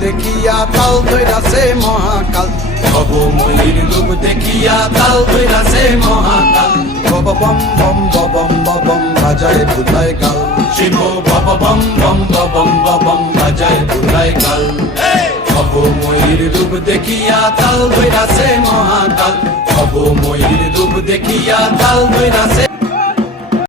দেখিয়া তাল ধইরাছে মহাকাল ভবময়ীর রূপ দেখিয়া তাল ধইরাছে মহাকাল বব বম বম বম বম বাজায় বুলায় গাল শিব বব বম বম বম বাজায় বুলায় গাল ভবময়ীর রূপ দেখিয়া তাল ধইরাছে মহাকাল ভবময়ীর রূপ দেখিয়া তাল ধইরাছে